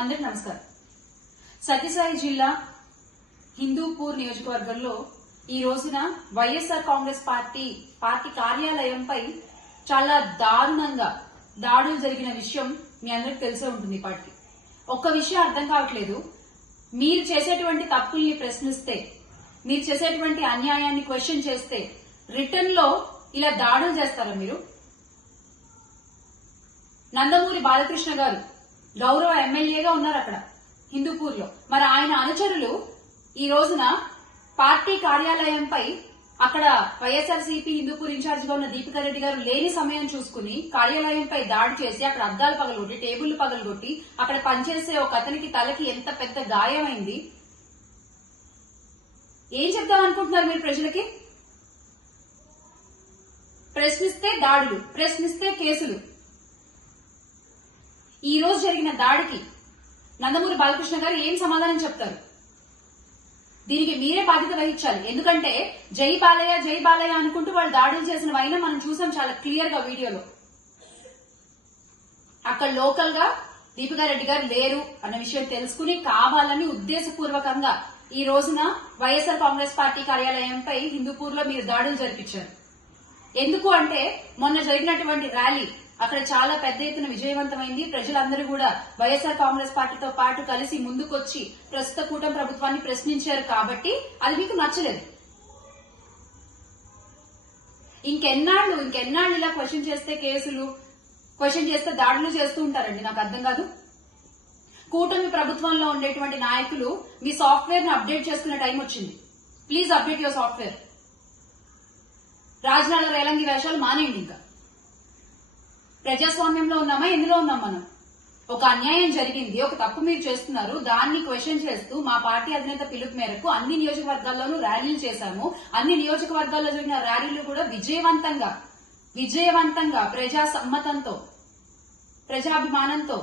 అందరికి నమస్కారం. సత్యసాయి జిల్లా హిందూపూర్ నియోజకవర్గంలో ఈ రోజున వైఎస్ఆర్ కాంగ్రెస్ పార్టీ కార్యాలయంపై చాలా దారుణంగా దాడులు జరిగిన విషయం మీ అందరికి తెలిసే ఉంటుంది. పార్టీ ఒక్క విషయం అర్థం కావట్లేదు. మీరు చేసేటువంటి తప్పుల్ని ప్రశ్నిస్తే, మీరు చేసేటువంటి అన్యాయాన్ని క్వశ్చన్ చేస్తే రిటర్న్ లో ఇలా దాడులు చేస్తారా? మీరు నందమూరి బాలకృష్ణ గారు గౌరవ ఎమ్మెల్యేగా ఉన్నారు అక్కడ హిందూపూర్ లో. మరి ఆయన అనుచరులు ఈ రోజున పార్టీ కార్యాలయంపై అక్కడ వైఎస్ఆర్సీపీ హిందూపూర్ ఇన్ఛార్జ్ గా ఉన్న దీపికా రెడ్డి గారు లేని సమయం చూసుకుని కార్యాలయంపై దాడి చేసి అక్కడ అద్దాలు పగలగొట్టి, టేబుల్ పగలగొట్టి, అక్కడ పనిచేసే ఒక అతనికి తలకి ఎంత పెద్ద గాయమైంది. ఏం చెప్తామనుకుంటున్నారు మీరు ప్రజలకి? ప్రశ్నిస్తే దాడులు, ప్రశ్నిస్తే కేసులు. ఈ రోజు జరిగిన దాడికి నందమూరి బాలకృష్ణ గారు ఏం సమాధానం చెప్తారు? దీనికి మీరే బాధ్యత వహించాలి. ఎందుకంటే జై బాలయ్య జై బాలయ్య అనుకుంటూ వాళ్ళు దాడులు చేసిన వైనా మనం చూసాం చాలా క్లియర్ గా వీడియోలో. అక్కడ లోకల్ గా దీపికా రెడ్డి గారు లేరు అన్న విషయం తెలుసుకుని కావాలని ఉద్దేశపూర్వకంగా ఈ రోజున వైఎస్ఆర్ కాంగ్రెస్ పార్టీ కార్యాలయంపై హిందూపూర్ లో మీరు దాడులు జరిపించారు. ఎందుకు అంటే మొన్న జరిగినటువంటి ర్యాలీ అక్కడ చాలా పెద్ద ఎత్తున విజయవంతమైంది. ప్రజలందరూ కూడా వైఎస్ఆర్ కాంగ్రెస్ పార్టీతో పాటు కలిసి ముందుకొచ్చి ప్రస్తుత కూటమి ప్రభుత్వాన్ని ప్రశ్నించారు కాబట్టి అది మీకు నచ్చలేదు. ఇంకెన్నాళ్ళు ఇలా క్వశ్చన్ చేస్తే కేసులు, క్వశ్చన్ చేస్తే దాడులు చేస్తూ ఉంటారండి? నాకు అర్థం కాదు. కూటమి ప్రభుత్వంలో ఉండేటువంటి నాయకులు మీ సాఫ్ట్వేర్ ని అప్డేట్ చేసుకునే టైం వచ్చింది. Please update your software. Rajanala Relangi వేషాలు మానేయండి. ఇంకా ప్రజాస్వామ్యంలో ఉన్నామా? ఎందులో ఉన్నాం మనం? ఒక అన్యాయం జరిగింది, ఒక తప్పు మీరు చేస్తున్నారు, దాన్ని క్వశ్చన్ చేస్తూ మా పార్టీ అధినేత పిలుపు మేరకు అన్ని నియోజకవర్గాల్లోనూ ర్యాలీలు చేశాము. అన్ని నియోజకవర్గాల్లో జరిగిన ర్యాలీలు కూడా విజయవంతంగా ప్రజా సమ్మతంతో, ప్రజాభిమానంతో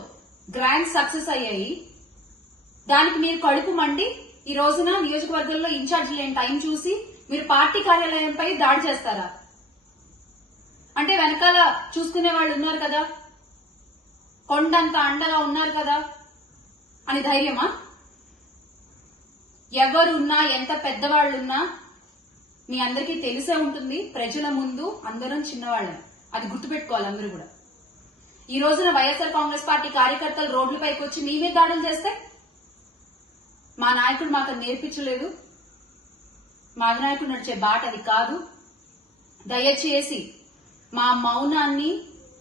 గ్రాండ్ సక్సెస్ అయ్యాయి. దానికి మీరు కడుపు మండి ఈ రోజున నియోజకవర్గంలో ఇన్ఛార్జ్ లేని టైం చూసి మీరు పార్టీ కార్యాలయంపై దాడి చేస్తారా? అంటే వెనకాల చూసుకునే వాళ్ళు ఉన్నారు కదా, కొండంత అండగా ఉన్నారు కదా అని ధైర్యమా? ఎవరున్నా, ఎంత పెద్దవాళ్లున్నా మీ అందరికీ తెలిసే ఉంటుంది, ప్రజల ముందు అందరం చిన్నవాళ్ళం. అది గుర్తుపెట్టుకోవాలి అందరూ కూడా. ఈ రోజున వైఎస్ఆర్ కాంగ్రెస్ పార్టీ కార్యకర్తలు రోడ్లపైకి వచ్చి మీ మీద దాడులు చేస్తే మా నాయకుడు మాకు నేర్పించలేదు, మా అధినాయకుడు నడిచే బాట అది కాదు. దయచేసి మా మౌనాన్ని,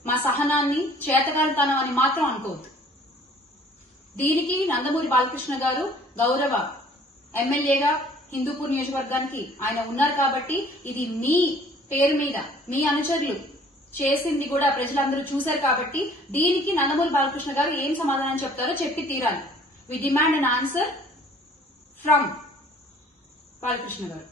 మా సహనాన్ని చేతగానితనం అని మాత్రం అనుకోవద్దు. దీనికి నందమూరి బాలకృష్ణ గారు గౌరవ ఎమ్మెల్యేగా హిందూపూర్ నియోజకవర్గానికి ఆయన ఉన్నారు కాబట్టి ఇది మీ పేరు మీద మీ అనుచరులు చేసింది కూడా ప్రజలందరూ చూశారు కాబట్టి దీనికి నందమూరి బాలకృష్ణ గారు ఏం సమాధానం చెప్తారో చెప్పి తీరాలి. We demand an answer from Balakrishna గారు.